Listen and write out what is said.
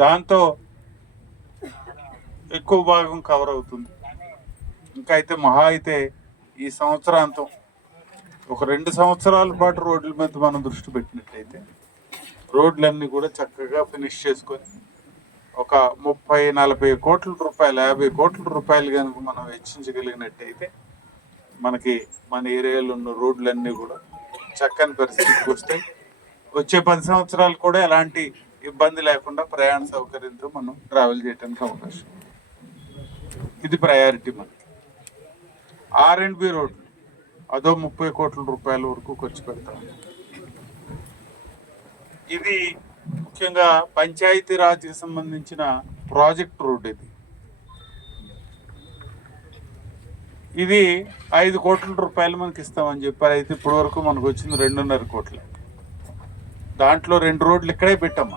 దాంతో ఎక్కువ భాగం కవర్ అవుతుంది. ఇంకా అయితే మహా అయితే ఈ సంవత్సరాంతం ఒక 2 సంవత్సరాల పాటు రోడ్ల మీద మనం దృష్టి పెట్టినట్టయితే రోడ్లన్నీ కూడా చక్కగా ఫినిష్ చేసుకొని ఒక 30-40 కోట్ల రూపాయలు 50 కోట్ల రూపాయలు కనుక మనం వెచ్చించగలిగినట్టయితే మనకి మన ఏరియాలో ఉన్న రోడ్లన్నీ కూడా చక్కని పరిస్థితికి వస్తాయి. వచ్చే 10 సంవత్సరాలు కూడా ఎలాంటి ఇబ్బంది లేకుండా ప్రయాణ సౌకర్యంతో మనం ట్రావెల్ చేయడానికి అవకాశం. ఇది ప్రయారిటీ మనకి. R&B రోడ్లు అదో 30 కోట్ల రూపాయల వరకు ఖర్చు పెడతాం. ఇది ముఖ్యంగా పంచాయతీ రాజ్కి సంబంధించిన ప్రాజెక్ట్ రోడ్. ఇది 5 కోట్ల రూపాయలు మనకి ఇస్తామని చెప్పారు. అయితే ఇప్పటి వరకు మనకు వచ్చింది 2.5 కోట్లు. దాంట్లో 2 రోడ్లు ఇక్కడే పెట్టాం.